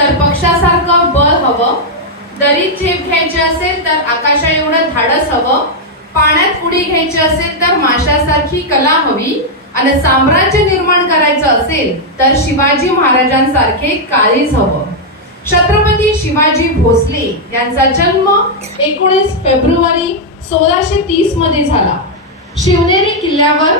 तर पक्षासारखं बळ हवं, दरीत झेप घ्यायची असेल तर आकाशा एवढं धाडस हवं, पाण्यात उडी घ्यायची असेल तर माशासारखी कला हवी, आणि साम्राज्य निर्माण करायचं असेल तर शिवाजी महाराजांसारखे काळीज हवं. छत्रपती शिवाजी भोसले यांचा जन्म 19 फेब्रुवारी 1630 मध्ये झाला. शिवनेरी किल्ल्यावर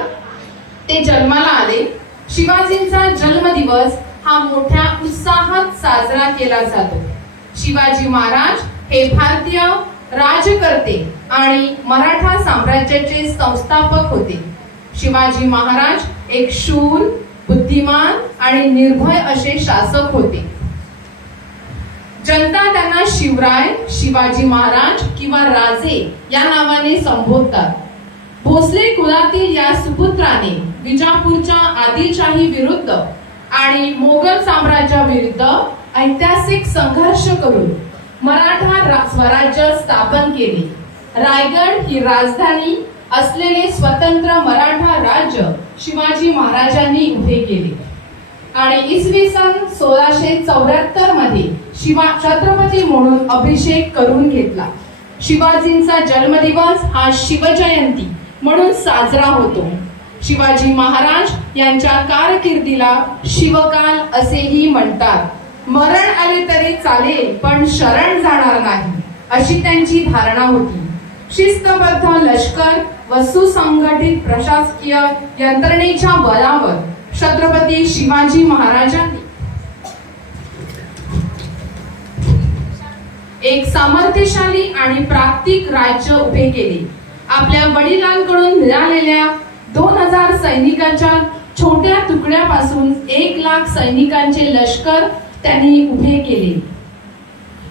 ते जन्माला आले. शिवाजींचा जन्मदिवस हा मोठ्या उत्साहात साजरा केला जातो. शिवाजी महाराज हे भारतीय राजकर्ते आणि मराठा साम्राज्याचे संस्थापक होते. शिवाजी महाराज एक शूर, बुद्धिमान आणि निर्भय असे शासक होते. जनता त्यांना शिवराय, शिवाजी महाराज किंवा राजे या नावाने संबोधतात. भोसले कुळातील या सुपुत्राने विजापूरच्या आदिलशाही विरुद्ध आणि मोगल साम्राज्याविरुद्ध ऐतिहासिक संघर्ष करून मराठा स्वराज्य स्थापन केले. रायगड ही राजधानी असलेले स्वतंत्र मराठा राज्य शिवाजी महाराजांनी उभे केले आणि इसवी सन 1674 मध्ये छत्रपती म्हणून अभिषेक करून घेतला. शिवाजींचा जन्मदिवस हा शिवजयंती म्हणून साजरा होतो. शिवाजी महाराज यांच्या कारकिर्दीला शिवकाल असेही म्हणतात. मरण आले तरी चालेल पण शरण जाणार नाही अशी त्यांची धारणा होती. शिस्तबद्ध लष्कर व सुसंघटित प्रशासकीय यंत्रणेच्या बळावर छत्रपती शिवाजी महाराजांनी एक सामर्थ्यशाली आणि प्रांतिक राज्य उभे केले. आपल्या वडिलांकडून मिळालेल्या 2000 सैनिकांच्या छोट्या तुकड्यापासून 1,00,000 सैनिकांचे लष्कर त्यांनी उभे केले.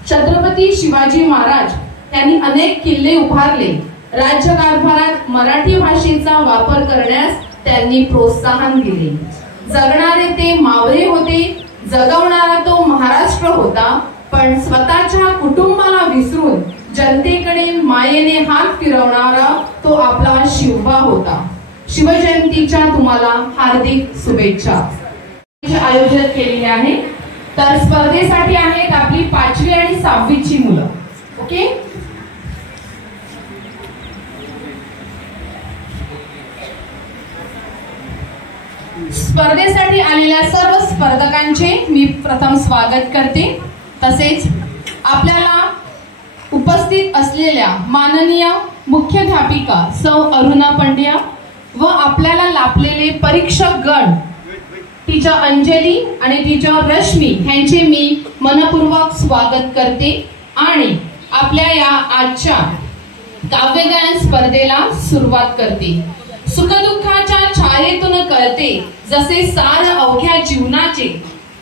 छत्रपती शिवाजी महाराज त्यांनी अनेक किल्ले उभारले. राज्यकारभारात मराठी भाषेचा वापर करण्यास त्यांनी प्रोत्साहन दिले. जगणारे ते मावळे होते, जगवणारा तो महाराष्ट्र होता. पण स्वतःच्या कुटुंबाला विसरून जनतेकडे मायेने हात फिरवणारा तो आपला शिवबा होता. शिवजयंतीच्या तुम्हाला हार्दिक शुभेच्छा. आयोजन केलेले आहे. तर स्पर्धेसाठी आहेत आपली 5वी आणि 6वीची मुलं. ओके, स्पर्धेसाठी आलेल्या सर्व स्पर्धकांचे मी प्रथम स्वागत करते. तसेच आपल्याला उपस्थित असलेल्या माननीय मुख्याध्यापिका सौ अरुणा पंड्या व आपल्याला लाभलेले परीक्षक गण टीचर अंजली आणि टीचर रश्मी यांचे मी मनपूर्वक स्वागत करते आणि आपल्या या आजच्या काव्यगायन स्पर्धेला सुरुवात करते. सुखदुःखाच्या छायेतून कळते जसे सार अवघ्या जीवनाचे,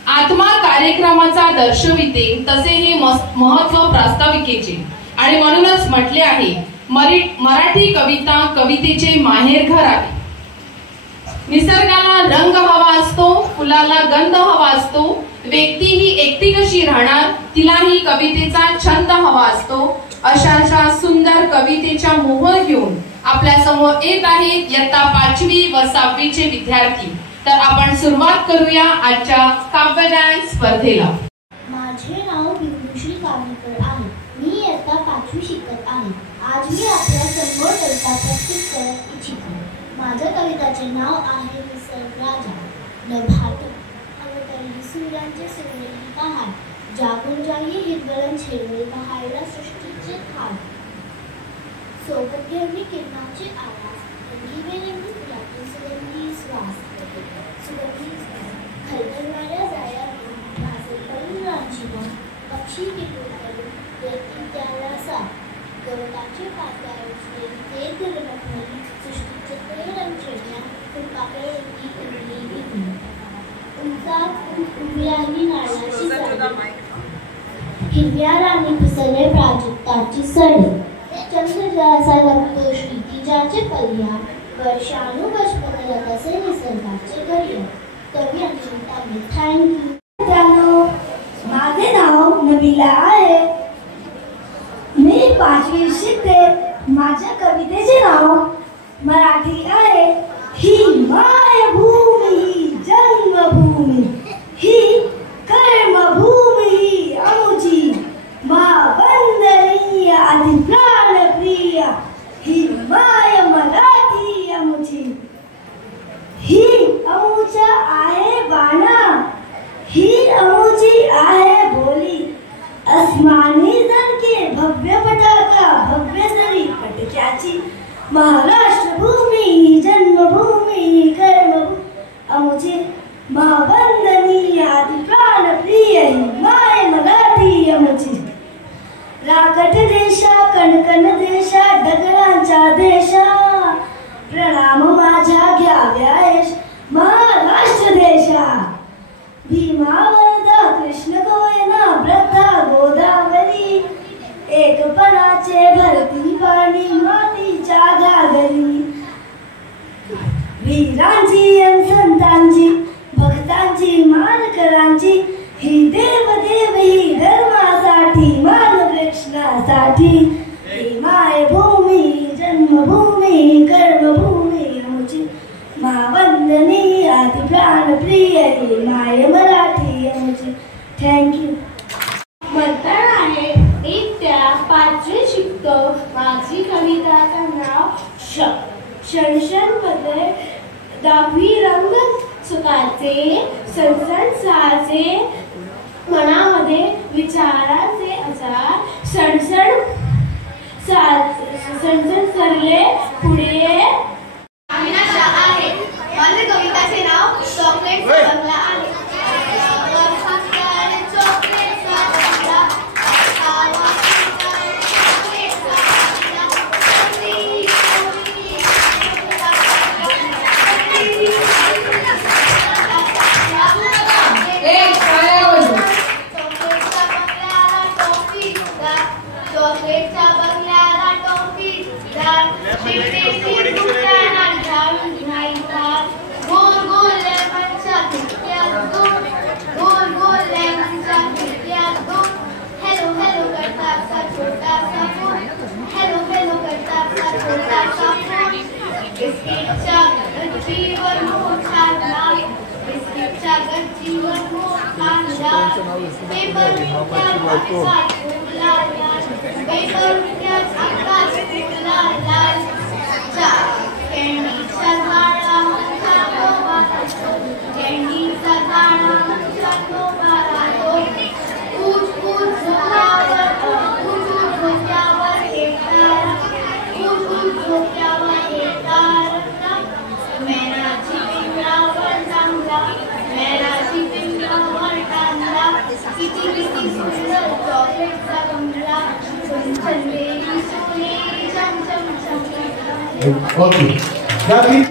आत्मा कार्यक्रमाचा दर्शविते तसे हे महत्व प्रास्ताविकेचे. आणि म्हणूनच म्हटले आहे मराठी कविता कवितेचे माहेरघर आहे. निसर्गाला रंग हवा असतो, फुलाला गंध हवा असतो, व्यक्ती ही एकटी कशी राहणार तिलाही कवितेचा छंद हवा असतो. अशाच्या सुंदर कवितेच्या मोह घेऊन आपल्या समोर येत आहेत इयत्ता 5वी व 6वीचे विद्यार्थी. तर आपण सुरुवात करूया आजच्या काव्यगायन स्पर्धेला. माझे नाव विभूषी काव्यकर आहे. मी इयत्ता 5वी शिकत आहे. आज मी आपल्या समोर कविता प्रस्तुत करत इच्छितो. माझ्या कविताचे नाव आहे निसर्ग राजा. नभात अवतरली सूर्यांचे सोनेरी पहाड, जागून जाई हिरवळ छेडले पहायला सृष्टीचे थाट. सोबत घेऊन किरणाचे आवाज, रंगीबेरंगी फुलाचे सुगंधी श्वास, सुगंधी खलबलणाऱ्या जाया भासेल परिमळांची मन, पक्षी किटून करून देतील त्याला साथ. गवताचे पात्या उचले ते धरणखली सृष्टीचे ते रंगछेडल्या फुलपाकळे रंगी उरली विधी. उंचात उभी राहिली नारळाची झाडे, हिरव्या राणी पसरले प्राजक्ताची सडे. चंद्र जळाचा रंगतो श्रीतिजाचे पर्याय, वर्षानुवर्ष बदलत असे निसर्गाचे घडयाळ. कवी अंकिता. थँक्यू. मित्रांनो, माझे नाव नबीला आहे. मी 5वी शिकते. माझ्या कवितेचे नाव मराठी आहे. ही मायभूमी, जन्मभूमी, ही कर्मभूमी, अस्मानी जणके भव्य पताका भव्य सरी पटक्याची महाराष्ट्र भूमी जन्मभूमी कर्मभूमी आमचे महावंदनीय आदि प्राणप्रिय माय मराठी आमची राकट देशा कणकण देशा डगरांच्या देशा प्रणाम माझ्या घ्याव्यायश महाराष्ट्र देशा भीमा वरदा कृष्ण गोयना ब्रद्धा गोदावरी एकपणाचे भरती पाणी मातीच्या घागरी वीरांची अन संतांची भक्तांची मानकरांची ही देवदेव ही धर्मासाठी मानवरक्षणासाठी ही मायभूमी जन्मभूमी कर्मभूमी आमची महावंदनीय आदि प्राणप्रिय ही माय मराठी आमची. थँक्यू. म्हणताना आहे इत्या 5वी शिकतो माझी कविताचं नाव क्षणक्षणमध्ये 10वी रंग सुखाचे सणसण मनामध्ये विचाराचे आजार सणसण सरले पुढे. आहे माझे कविताचे नाव चॉकलेटचा बंगला आहे. Okay.